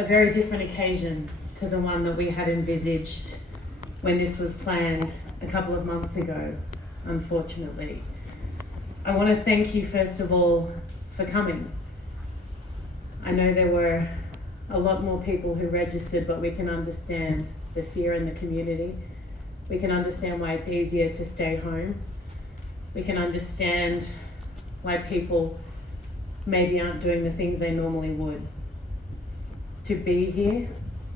a very different occasion to the one that we had envisaged when this was planned a couple of months ago, unfortunately. I want to thank you first of all for coming. I know there were a lot more people who registered, but we can understand the fear in the community. We can understand why it's easier to stay home. We can understand why people maybe aren't doing the things they normally would. To be here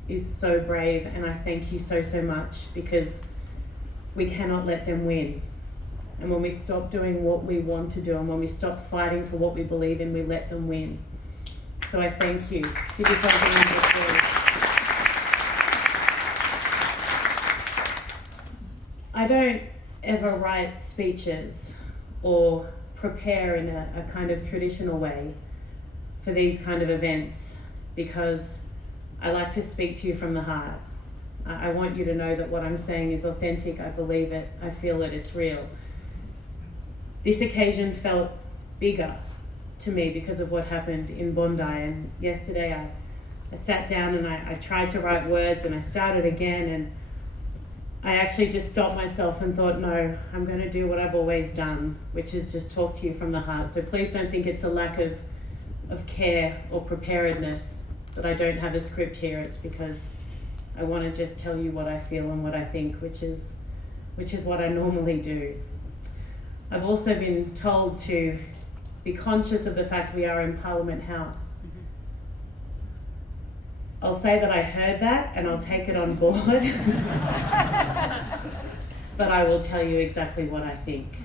is so brave, and I thank you so much, because we cannot let them win. And when we stop doing what we want to do, and when we stop fighting for what we believe in, we let them win. So I thank you. Give yourself a round of applause. I don't ever write speeches or prepare in a kind of traditional way for these kind of events, because I like to speak to you from the heart. I want you to know that what I'm saying is authentic. I believe it. I feel it. It's real. This occasion felt bigger to me because of what happened in Bondi. And yesterday I sat down and I tried to write words, and I started again, and I actually just stopped myself and thought, no, I'm going to do what I've always done, which is just talk to you from the heart. So please don't think it's a lack of care or preparedness that I don't have a script here. It's because I want to just tell you what I feel and what I think, which is what I normally do. I've also been told to be conscious of the fact we are in Parliament House. I'll say that I heard that and I'll take it on board, but I will tell you exactly what I think.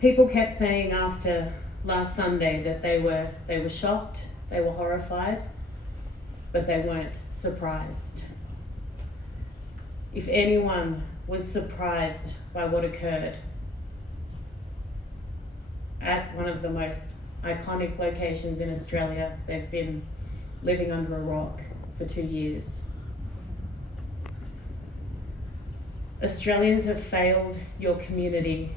People kept saying after last Sunday that they were shocked, they were horrified, but they weren't surprised. If anyone was surprised by what occurred at one of the most iconic locations in Australia, they've been living under a rock for 2 years. Australians have failed your community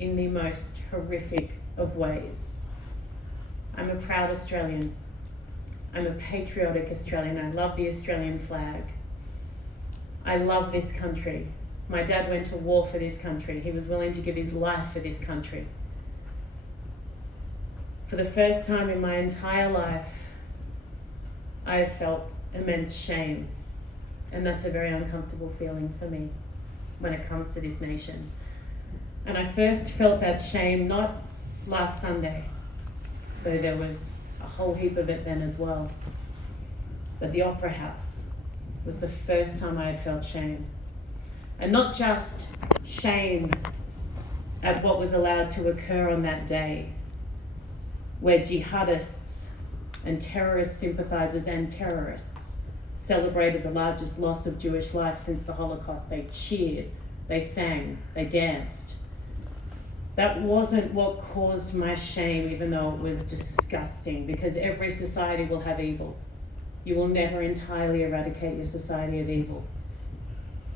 in the most horrific of ways. I'm a proud Australian. I'm a patriotic Australian. I love the Australian flag. I love this country. My dad went to war for this country. He was willing to give his life for this country. For the first time in my entire life, I have felt immense shame. And that's a very uncomfortable feeling for me when it comes to this nation. And I first felt that shame not last Sunday, though there was a whole heap of it then as well. But the Opera House was the first time I had felt shame. And not just shame at what was allowed to occur on that day, where jihadists and terrorist sympathizers and terrorists celebrated the largest loss of Jewish life since the Holocaust. They cheered, they sang, they danced. That wasn't what caused my shame, even though it was disgusting, because every society will have evil. You will never entirely eradicate your society of evil.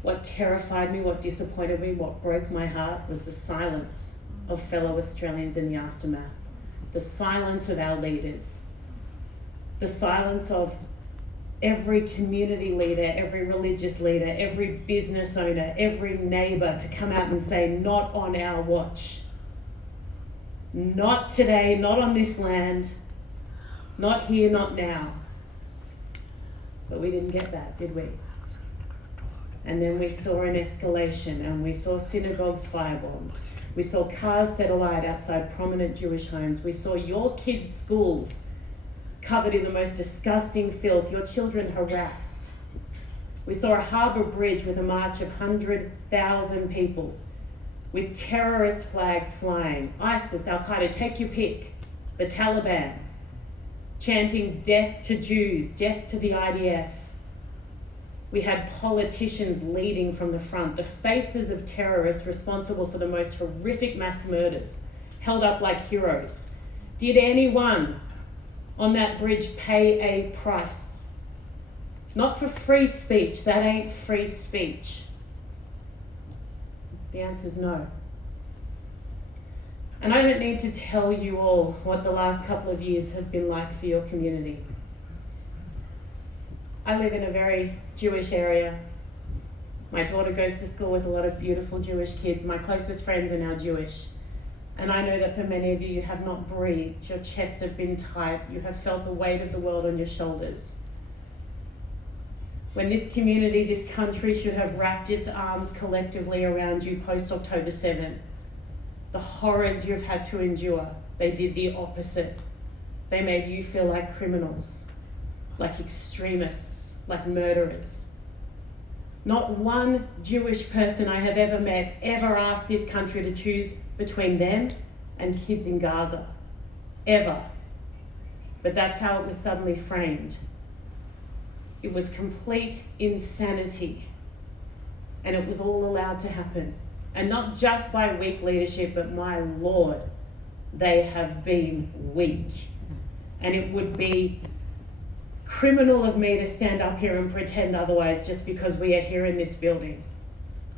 What terrified me, what disappointed me, what broke my heart was the silence of fellow Australians in the aftermath. The silence of our leaders. The silence of every community leader, every religious leader, every business owner, every neighbour to come out and say, not on our watch. Not today, not on this land, not here, not now. But we didn't get that, did we? And then we saw an escalation, and we saw synagogues firebombed. We saw cars set alight outside prominent Jewish homes. We saw your kids' schools covered in the most disgusting filth, your children harassed. We saw a harbour bridge with a march of 100,000 people with terrorist flags flying. ISIS, Al-Qaeda, take your pick. The Taliban, chanting death to Jews, death to the IDF. We had politicians leading from the front, the faces of terrorists responsible for the most horrific mass murders, held up like heroes. Did anyone on that bridge pay a price? Not for free speech, that ain't free speech. The answer is no. And I don't need to tell you all what the last couple of years have been like for your community. I live in a very Jewish area. My daughter goes to school with a lot of beautiful Jewish kids. My closest friends are now Jewish. And I know that for many of you, you have not breathed. Your chests have been tight. You have felt the weight of the world on your shoulders. When this community, this country should have wrapped its arms collectively around you post-October 7, the horrors you've had to endure, they did the opposite. They made you feel like criminals, like extremists, like murderers. Not one Jewish person I have ever met ever asked this country to choose between them and kids in Gaza. Ever. But that's how it was suddenly framed. It was complete insanity. And it was all allowed to happen. And not just by weak leadership, but my Lord, they have been weak. And it would be criminal of me to stand up here and pretend otherwise just because we are here in this building.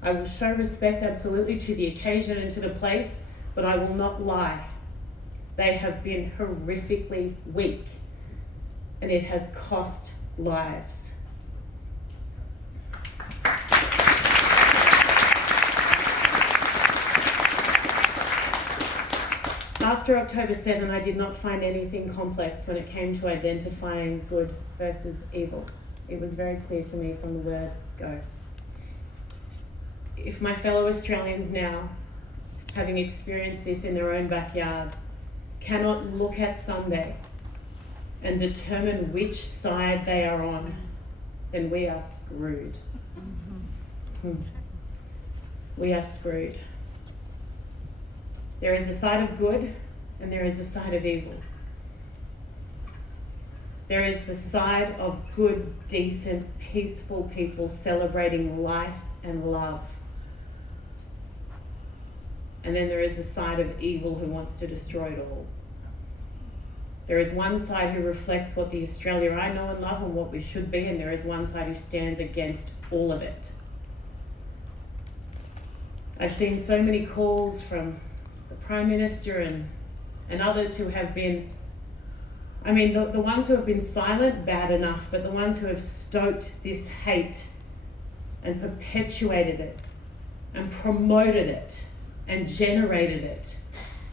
I will show respect absolutely to the occasion and to the place, but I will not lie. They have been horrifically weak, and it has cost lives. After October 7, I did not find anything complex when it came to identifying good versus evil. It was very clear to me from the word go. If my fellow Australians now, having experienced this in their own backyard, cannot look at Sunday and determine which side they are on, then we are screwed. We are screwed. There is a side of good and there is a side of evil. There is the side of good, decent, peaceful people celebrating life and love. And then there is a side of evil who wants to destroy it all. There is one side who reflects what the Australia I know and love and what we should be, and there is one side who stands against all of it. I've seen so many calls from the Prime Minister and others who have been, the ones who have been silent, bad enough, but the ones who have stoked this hate and perpetuated it and promoted it and generated it,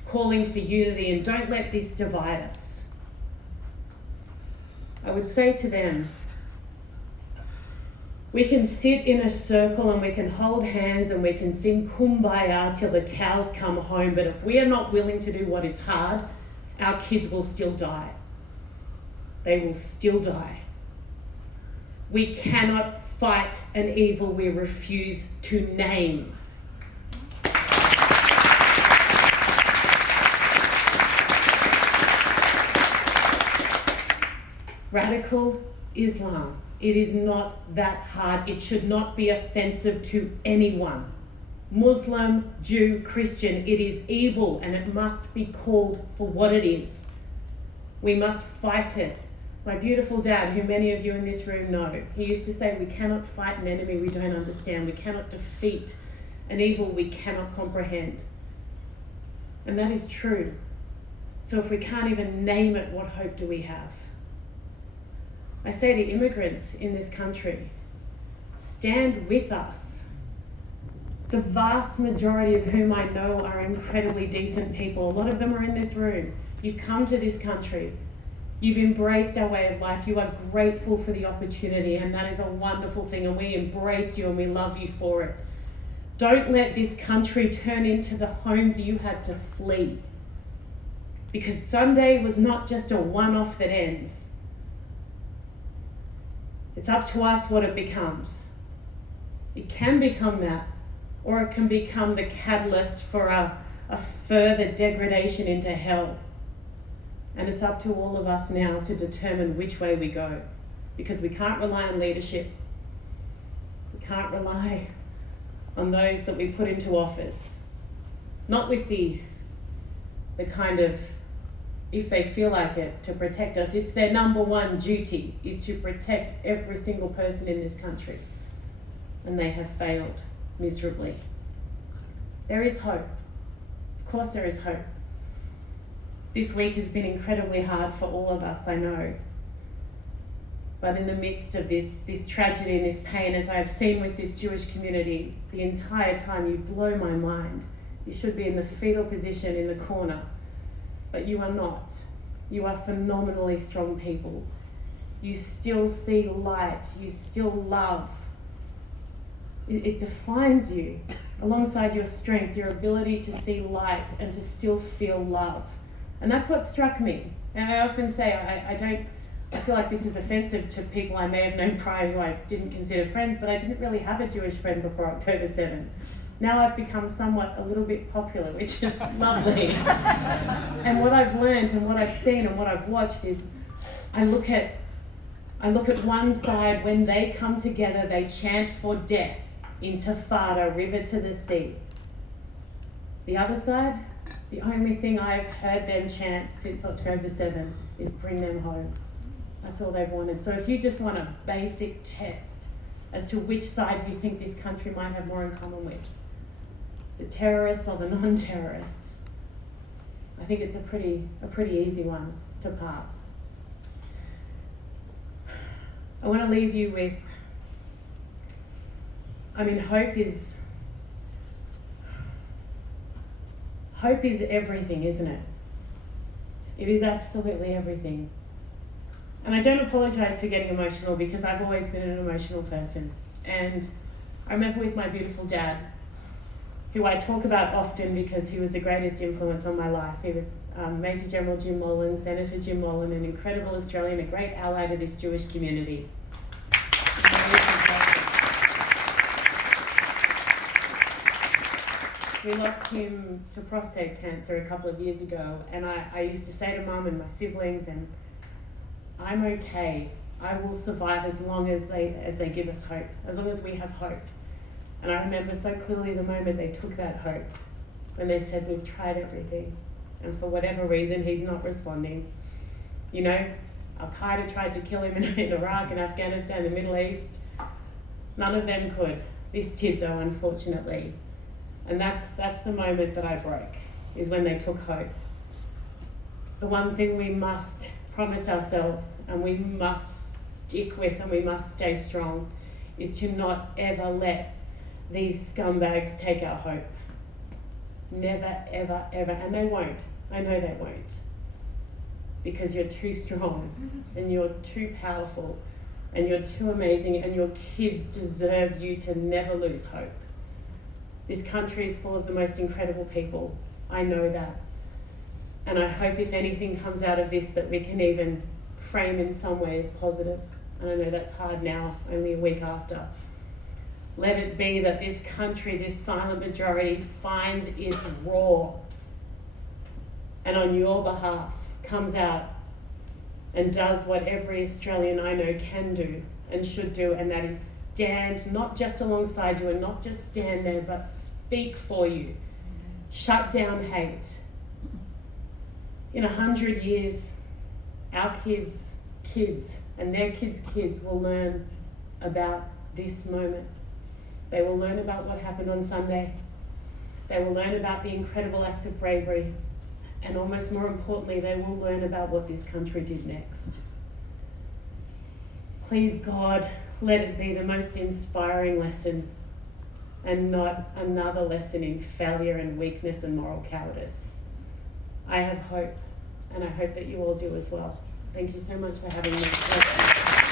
calling for unity and don't let this divide us. I would say to them, we can sit in a circle and we can hold hands and we can sing Kumbaya till the cows come home, but if we are not willing to do what is hard, our kids will still die. They will still die. We cannot fight an evil we refuse to name. Radical Islam. It is not that hard. It should not be offensive to anyone. Muslim, Jew, Christian, it is evil and it must be called for what it is. We must fight it. My beautiful dad, who many of you in this room know, he used to say, we cannot fight an enemy we don't understand. We cannot defeat an evil we cannot comprehend. And that is true. So if we can't even name it, what hope do we have? I say to immigrants in this country, stand with us. The vast majority of whom I know are incredibly decent people. A lot of them are in this room. You've come to this country. You've embraced our way of life. You are grateful for the opportunity, and that is a wonderful thing, and we embrace you and we love you for it. Don't let this country turn into the homes you had to flee. Because Sunday was not just a one-off that ends. It's up to us what it becomes. It can become that, or it can become the catalyst for a further degradation into hell. And it's up to all of us now to determine which way we go, because we can't rely on leadership. We can't rely on those that we put into office. Not with the kind of, if they feel like it, to protect us. It's their number one duty, is to protect every single person in this country. And they have failed miserably. There is hope. Of course there is hope. This week has been incredibly hard for all of us, I know. But in the midst of this tragedy and this pain, as I have seen with this Jewish community the entire time, you blow my mind. You should be in the fetal position in the corner, but you are not. You are phenomenally strong people. You still see light, you still love. It defines you, alongside your strength, your ability to see light and to still feel love. And that's what struck me. And I often say, I feel like this is offensive to people I may have known prior who I didn't consider friends, but I didn't really have a Jewish friend before October 7. Now I've become somewhat a little bit popular, which is lovely. And what I've learned and what I've seen and what I've watched is I look at one side, when they come together, they chant for death, intifada, river to the sea. The other side, the only thing I've heard them chant since October 7 is bring them home. That's all they've wanted. So if you just want a basic test as to which side you think this country might have more in common with, the terrorists or the non-terrorists, I think it's a pretty easy one to pass. I want to leave you with, hope is everything, isn't it? It is absolutely everything. And I don't apologise for getting emotional, because I've always been an emotional person. And I remember with my beautiful dad, who I talk about often because he was the greatest influence on my life. He was Major General Jim Molan, Senator Jim Molan, an incredible Australian, a great ally to this Jewish community. We lost him to prostate cancer a couple of years ago, and I used to say to Mum and my siblings, and I'm okay. I will survive as long as they give us hope, as long as we have hope. And I remember so clearly the moment they took that hope, when they said, we've tried everything, and for whatever reason, he's not responding. You know, Al-Qaeda tried to kill him in Iraq and Afghanistan, the Middle East. None of them could. This did, though, unfortunately. And that's the moment that I broke, is when they took hope. The one thing we must promise ourselves, and we must stick with, and we must stay strong, is to not ever let these scumbags take our hope. Never, ever, ever. And they won't. I know they won't. Because you're too strong, and you're too powerful, and you're too amazing, and your kids deserve you to never lose hope. This country is full of the most incredible people. I know that. And I hope if anything comes out of this, that we can even frame in some way as positive. And I know that's hard now, only a week after. Let it be that this country, this silent majority, finds its roar, and on your behalf comes out and does what every Australian I know can do and should do, and that is stand not just alongside you and not just stand there, but speak for you. Shut down hate. In 100 years, our kids, and their kids will learn about this moment. They will learn about what happened on Sunday. They will learn about the incredible acts of bravery. And almost more importantly, they will learn about what this country did next. Please, God, let it be the most inspiring lesson, and not another lesson in failure and weakness and moral cowardice. I have hope, and I hope that you all do as well. Thank you so much for having me.